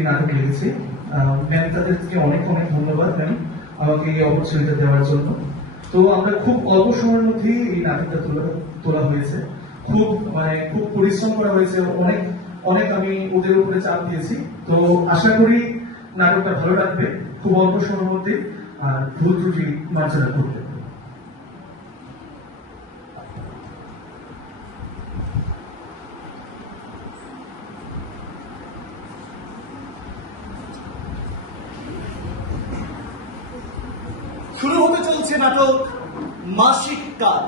একটি নাটক লিখেছি। ম্যাম তাদেরকে অনেক অনেক ধন্যবাদ ম্যাম আমাকে এই অপরচুনিটি দেওয়ার জন্য। তো আমরা খুব অল্প সময়ের মধ্যেই এই নাটকটা তোলা হয়েছে। খুব পরিশ্রম করা হয়েছে, অনেক অনেক আমি ওদের উপরে চাপ দিয়েছি। তো আশা করি নাটকটা ভালো লাগবে খুব অল্প সময়ের মধ্যে, আর ভুল ত্রুটি মার্জনা করবে। শুরু হতে চলছে নাটক মাসিক কাল।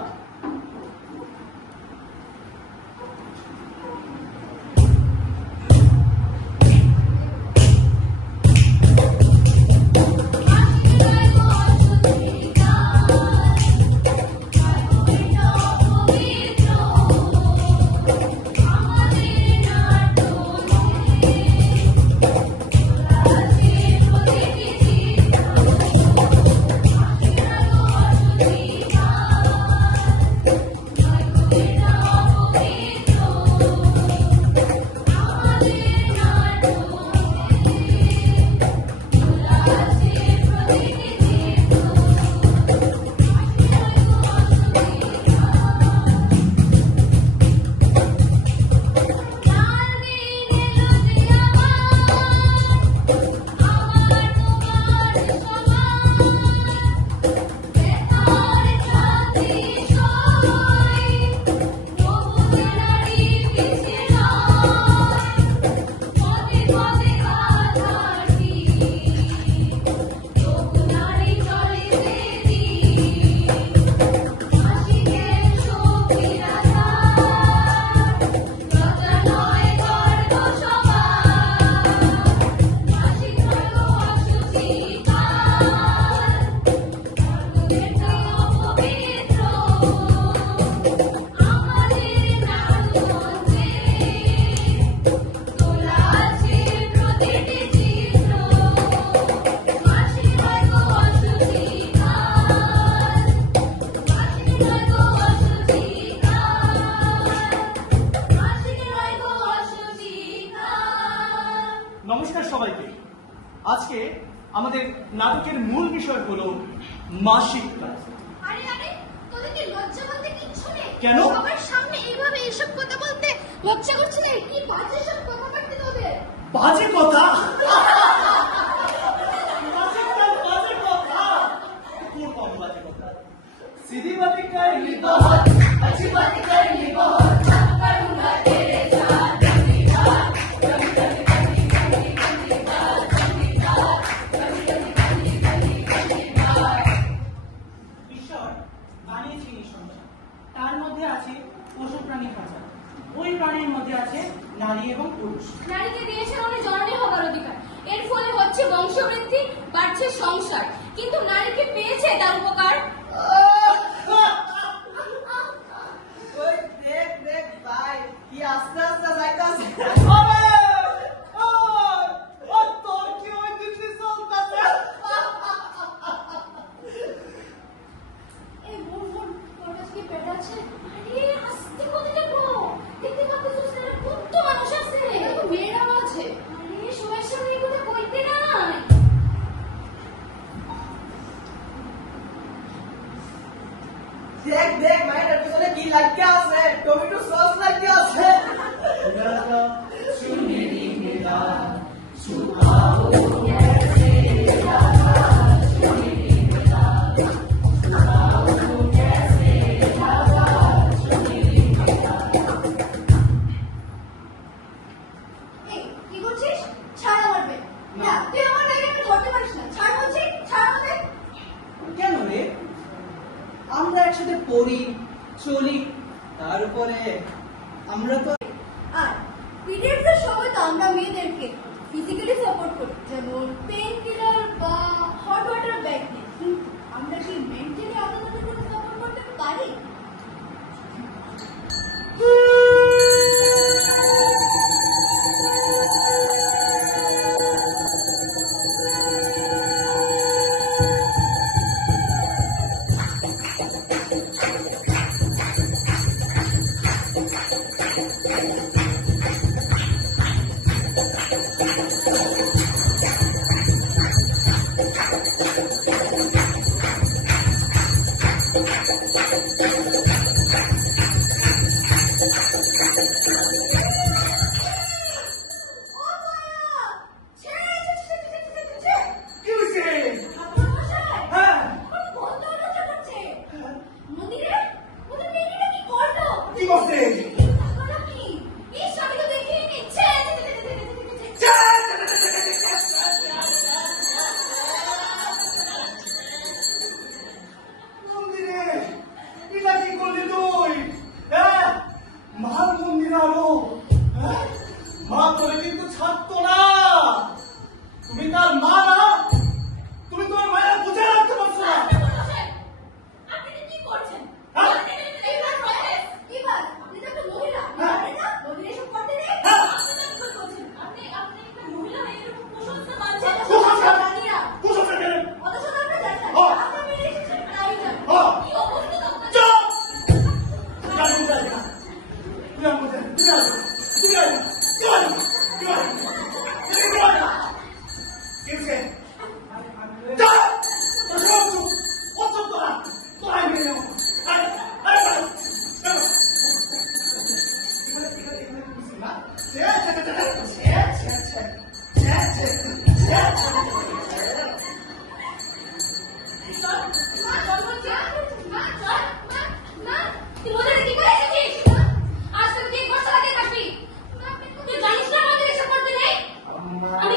নমস্কার সবাইকে। আজকে আমাদের নাটকের মূল বিষয় হলো মাসিক কাল। আরে আরে, তোদের কি লজ্জা বলতে কিচ্ছু নেই? কেন? সবার সামনে এইভাবে এইসব কথা বলতে লজ্জা করছে না? কি বাজে সব কথা বলতে তোদের? বাজে কথা? सीधी बातें करनी बहुत, अच्छी बातें करनी बहुत, करूँगा तेरे साथ कभी बात, कभी कभी कभी कभी कभी बात, कभी बात, कभी कभी कभी कभी कभी बात। ঈশ্বর বানিয়েছেন এই সংসার, তার মধ্যে আছে পশু প্রাণী হাজার, ওই প্রাণীর মধ্যে আছে নারী এবং পুরুষ। নারীকে দিয়েছেন উনি জননী হবার অধিকার, এর ফলে হচ্ছে বংশবৃদ্ধি, বাড়ছে সংসার, কিন্তু নারীকে পেয়েছে তার উপকার। দেখ দেখ ভাই, কি আস্তে আস্তে যাইতাছে। তোর কি ওই দিকে চলতেছে? এই বোন বোন, তোর কাছে কি পেট আছে? আরে আস্তে কথা দেখো, দেখতে পাচ্ছিস না কত মানুষ আছে, এটা তো মেয়েরাও আছে। আরে সবার সামনে এই কথা কইতে নাই। দেখ দেখ মায়ের পিছনে কি লাগিয়ে আছে, টমেটো সস লাগিয়ে আছে। এই কি করছিস? ছাড় আমার বে। না তুই আমার গায়ে আমি ধরতে পারিস না। ছাড় বলছি, ছাড় আমাকে। কেন রে? আমরা একসাথে পড়ি চলি, তার উপরে আমরা তো আর পিরিয়ডস এর সময় তো আমরা মেয়েদেরকে ফিজিক্যালি সাপোর্ট করি, যেমন পেইন কিলার বা হট ওয়াটার ব্যাগ দিয়ে, কিন্তু আমরা কি মেন্টালি আলাদা করে সাপোর্ট করতে পারি?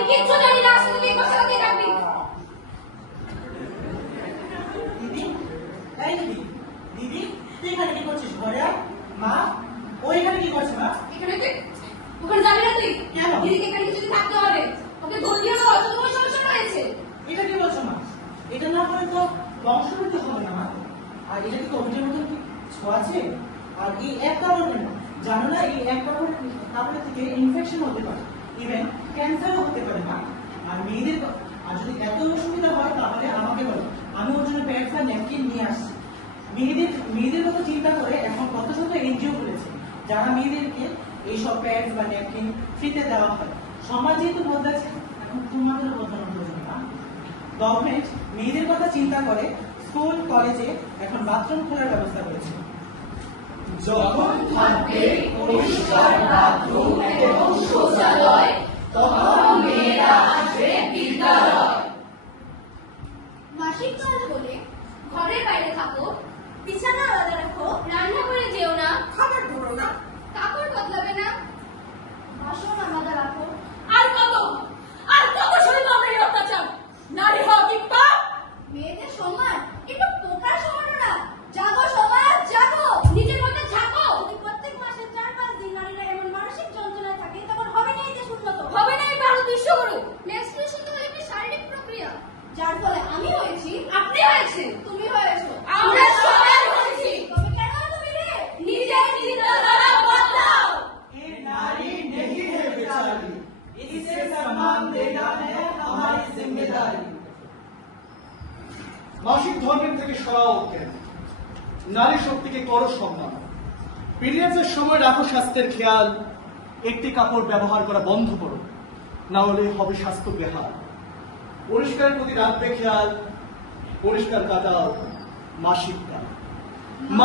কিচ্ছু জানি না, আসলে তুই বসে বসে থাকবি। দিদি, এই দিদি, দিদি, তুই এখানে কি করছিস? ঘরে আয়। মা, ও এখানে কি করছে মা? এখানে তুই ওখানে যাবি না তুই? কেন? দিদিকে এখানে কিছুদিন থাকতে হবে, ওকে ধরিয়ে দেওয়া অত কোনো সমস্যা রয়েছে। এটা কি বলছো মা? এটা না করে তো বংশবৃদ্ধি হবে না মা। আর এটা কি কোভিডের মতন কি ছোঁয়াছে? আর এই এক কারণে না, জানো না এই এক কারণে থেকে ইনফেকশন হতে পারে, ইভেন ক্যান্সারও হতে পারে মা। আর মেয়েদের আর যদি এত অসুবিধা হয় তাহলে আমাকে বলো, আমি ওর জন্য প্যাডস আর ন্যাপকিন নিয়ে আসছি। মেয়েদের কথা চিন্তা করে এখন কত শত এনজিও খুলেছে যারা মেয়েদেরকে এইসব প্যাডস বা ন্যাপকিন ফ্রিতে দেওয়া হয়। সমাজ যেহেতু বদলাচ্ছে, এখন তোমাদের বদলানোর প্রয়োজন না। গভর্নমেন্ট মেয়েদের কথা চিন্তা করে স্কুল কলেজে এখন বাথরুম খোলার ব্যবস্থা করেছে। যখন থাকবে পরিষ্কার বাথরুম এবং শৌচালয়, তখন মেয়েরা আসবে বিদ্যালয়। মাসিক কাজ বলে ঘরের বাইরে থাকো, বিছানা আলাদা রাখো, রান্না করে যেও না, খাবার ধরো না, কাপড় বদলাবে না, বাসন আলাদা রাখো। আর কত সইব আমরা এই অত্যাচার? নারী হওয়া কি পাপ? মেয়েদের সম্মান একটু পোকার সমানো না। জাগো সমাজ, জাগো, নিজের মধ্যে ঝাঁকো। যদি প্রত্যেক মাসে 4-5 দিন নারীরা এমন মানসিক যন্ত্রণায় থাকে, তখন হবে না এই দেশ উন্নত। হবে না এই ভারত বিশ্বগুরু। মেনস্ট্রুয়েশন তো একটি শারীরিক প্রক্রিয়া, যার ফলে আমি হয়েছি, আপনি হয়েছে, তুমি হয়েছো, আমরা সবাই হয়েছি। তবে কেন তুমি রে? নিজের চিন্তাধারা বদলাও। ये नारी नहीं है बेचारी, इसे सम्मान देना है हमारी जिम्मेदारी। মাসিক ধর্মের থেকে সরাও কেন? নারী শক্তিকে করো সম্মান। পিরিয়ডসের সময় রাখো স্বাস্থ্যের খেয়াল। একটি কাপড় ব্যবহার করা বন্ধ করো, না হলে হবে স্বাস্থ্য বেহাল। পরিষ্কারের প্রতি রাখবে খেয়াল, পরিষ্কার কাটাও মাসিক কাল।